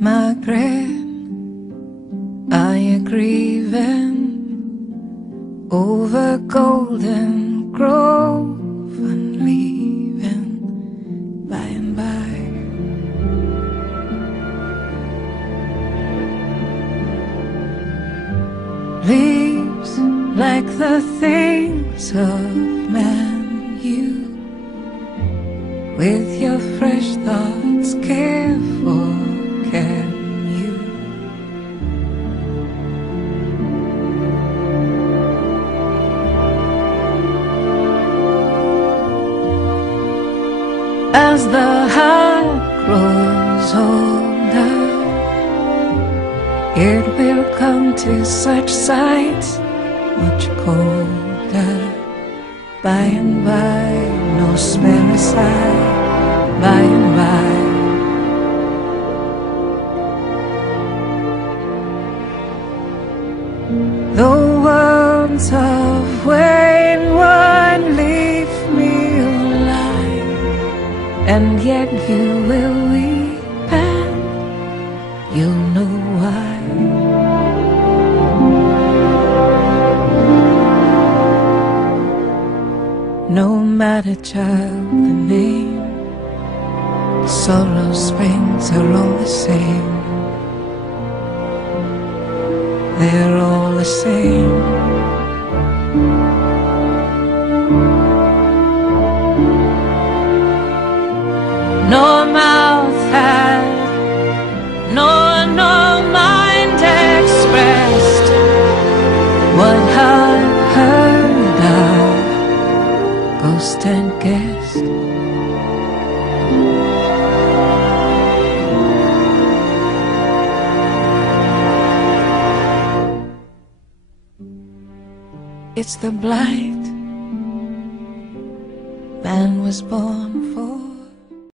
Margaret, are you grieving over Golden Grove and leaving by and by? Leaves like the things of man, you with your fresh thoughts care for. Can you? As the heart grows older, it will come to such sights much colder. By and by, no spare aside. By and by, the words of Wayne won't leave me alive, and yet you will weep and you'll know why. No matter, child, the name, sorrow springs are all the same. They're all the same. No mouth had, no mind expressed what heart heard of ghost and guest. It's the blight man was born for.